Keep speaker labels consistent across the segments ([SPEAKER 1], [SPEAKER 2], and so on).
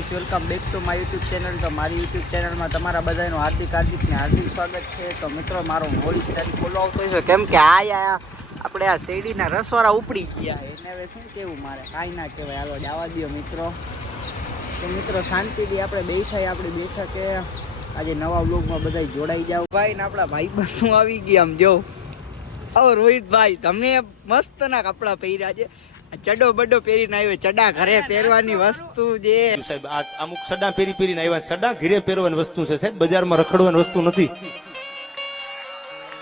[SPEAKER 1] Guys welcome back to my YouTube channel તો મારી YouTube ચેનલમાં તમારા બધાનું હાર્દિક હાર્દિક હાર્દિક સ્વાગત છે. તો મિત્રો, મારો વોઇસ ત્યારે ફોલો આવતો છે. કેમ કે આ આપણે આ શેરડીના રસવાળા ઉપડી ગયા એને હવે શું કેવું મારે? કાંઈ ના કહેવાય. હાલો જવા દો મિત્રો. તો મિત્રો, શાંતિથી આપણે બેઠા આપણી બેઠકે આજે નવા વ્લોગમાં બધા જોડાઈ જાવ ભાઈ ને આપણા ભાઈ બંધુ આવી ગયા આમ જો. ઓ રોહિતભાઈ, તમે મસ્તના કપડાં પહેર્યા છે. ચડો બડો પહેરીને આવ્યો. ચડા ઘરે પહેરવાની વસ્તુ જે
[SPEAKER 2] સાહેબ આ અમુક સડા પહેરી પહેરીને આવ્યા. સડા ઘરે પહેરવાની વસ્તુ છે સાહેબ. બજારમાં રખડવાની વસ્તુ નથી.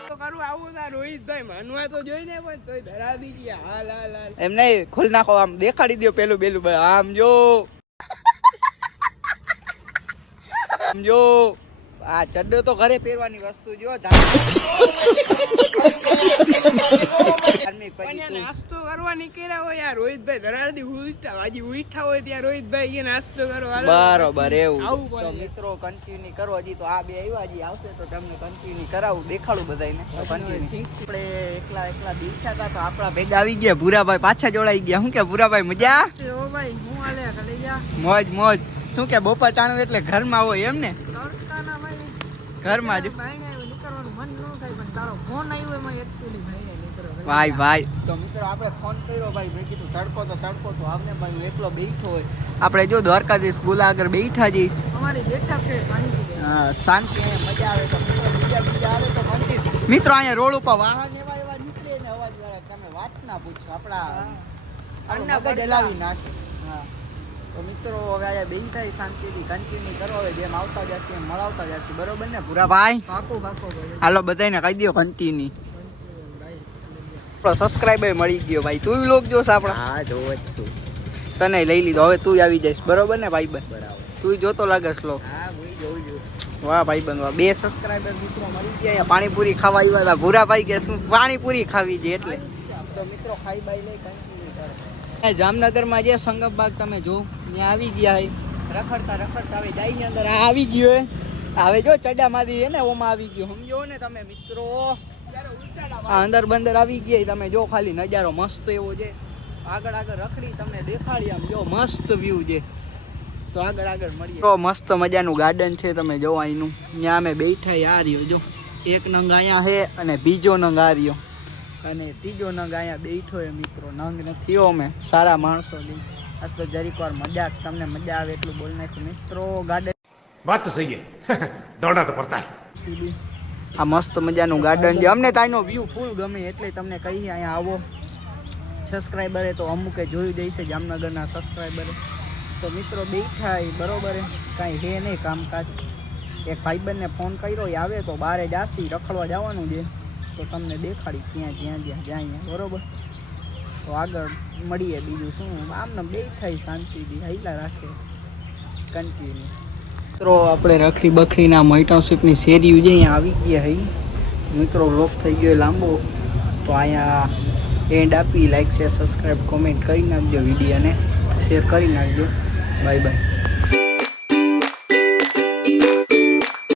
[SPEAKER 3] તો કરું આવું ના રોહિતભાઈ માનવા તો જોઈ ને પણ તોય હાલ હાલ હાલ.
[SPEAKER 1] એમ નહીં ખોલ નાખો આમ. દેખાડી દો પેલું પેલું આમ જો. આમ જો. આ ચડ્ડો તો ઘરે પહેરવાની વસ્તુ જો.
[SPEAKER 3] પણ નાસ્તો કરવા નીકળ્યા હોય યાર રોહિતભાઈ ધરા ઉઠા હજી ઉઠા હોય ત્યાં રોહિતભાઈ એ નાસ્તો કરો
[SPEAKER 1] બરોબર એવું. તો મિત્રો કન્ટિન્યુ કરો હજી તો આ બે આવ્યા હજી આવશે તો તમને કન્ટિન્યુ કરાવું દેખાડું બધાને આપણે એકલા એકલા બેઠા હતા તો આપણા ભેગા આવી ગયા ભૂરાભાઈ પાછા જોડાઈ ગયા. શું કે ભૂરાભાઈ મજા?
[SPEAKER 3] ઓ ભાઈ હું હાલે ખાલી જા
[SPEAKER 1] મોજ મોજ. શું કે બપોર ટાણું એટલે ઘરમાં હોય એમ ને?
[SPEAKER 3] ભાઈ.
[SPEAKER 1] ઘરમાં જ.
[SPEAKER 3] નીકળવાનું મન ન થાય પણ તારો ફોન આવ્યો એમાં એકચ્યુઅલી નીકળો
[SPEAKER 1] ભાઈ ભાઈ. તો મિત્રો આપણે ફોન કર્યો ભાઈ મેં કીધું તડકો તો તડકો તો આમને ભાઈ હું એકલો બેઠો હોય. આપણે જો દ્વારકાધીશ સ્કૂલ આગળ બેઠા જી
[SPEAKER 3] અમારી બેઠક છે શાંતિ
[SPEAKER 1] શાંતિ. મજા આવે તો મિત્રો બીજા બીજા આવે તો શાંતિ. મિત્રો અહીંયા રોડ ઉપર વાહન એવા એવા નીકળે ને અવાજ વાળા તમે વાત ના પૂછો આપણા
[SPEAKER 3] અન્ના.
[SPEAKER 1] હલાવી નાખે. હા. તો મિત્રો હવે બેન થાય શાંતિથી કન્ટિન્યુ કરો હવે જેમ આવતા જશે એમ મળાવતા જશે. બરોબર ને? પૂરા ભાઈ?
[SPEAKER 3] પાકો પાકો
[SPEAKER 1] હાલો બધાને કહી દો કન્ટિન્યુ આપણો સબસ્ક્રાઇબર મળી ગયો ભાઈ. તું લોક જોશ આપણે.
[SPEAKER 4] હા જોવો જ છું.
[SPEAKER 1] તને લઈ લીધો. હવે તું આવી જઈશ. બરોબર ને ભાઈ બંધ
[SPEAKER 4] બરાબર.
[SPEAKER 1] તું જોતો લાગે સ્લો
[SPEAKER 4] હા હું જોઉં છું.
[SPEAKER 1] વાહ ભાઈ બંધ વાહ. બે સબસ્ક્રાઇબર મિત્રો મળી ગયા. પાણીપુરી ખાવા આવ્યા હતા. ભૂરા ભાઈ કે શું? પાણીપુરી ખાવી છે એટલે. તો મિત્રો ખાઈ બાઈ લઈ કન્ટિન્યુ જામનગરમાં જે સંગમ બાગ તમે જો ત્યાં આવી ગયા રખડતા રખડતા હવે જાય અંદર. આવી ગયો હવે જો ચડામાંથી હે ને ઓમાં આવી ગયો. સમજો ને તમે મિત્રો. અંદર બંદર આવી ગયા તમે જો ખાલી નજારો મસ્ત એવો છે. આગળ આગળ રખડી તમને દેખાડી આમ જો મસ્ત વ્યૂ છે. તો આગળ આગળ મળીએ. તો મસ્ત મજાનું ગાર્ડન છે તમે જો અહીંનું ત્યાં અમે બેઠા આ રહ્યો જો. એક નંગ અહીંયા છે અને બીજો નંગ આ રહ્યો. અને ત્રીજો નંગ અહીંયા બેઠો એ મિત્રો. નંગ નથી. અમે. સારા માણસો લઈ આ તો જરીક વાર મજા તમને મજા આવે એટલું બોલ નાખ્યું. મિત્રો ગાર્ડન
[SPEAKER 2] વાત તો સહી દોડા તો પડતા
[SPEAKER 1] આ મસ્ત મજાનું ગાર્ડન છે. અમને તાઈનો વ્યૂ ફૂલ ગમે એટલે તમને કહીએ, અહીંયા આવો. સબસ્ક્રાઈબરે તો અમુકે જોયું જઈશે જામનગરના સબસ્ક્રાઈબરે તો મિત્રો બેઠા એ બરોબર કાંઈ હે નહીં કામકાજ. એક ભાઈબંધને ફોન કર્યો, એ આવે તો બારે જાસી રખડવા જવાનું છે. તો તમને દેખાડી ક્યાં, જ્યાં જ્યાં જ્યાં બરોબર? તો આગળ મળીએ બીજું શું. આમને બેઠા શાંતિથી હૈલા રાખે. કન્ટિન્યુ મિત્રો, આપણે રખડી બખરીના મોઇટાઉનશીપની શેરી જે અહીંયા આવી ગયા હઈ. મિત્રો લોક થઈ ગયો લાંબો. તો અહીંયા એન્ડ આપી લાઈક શેર સબસ્ક્રાઈબ કોમેન્ટ કરી નાખજો વિડીયોને. શેર કરી નાખજો. Bye bye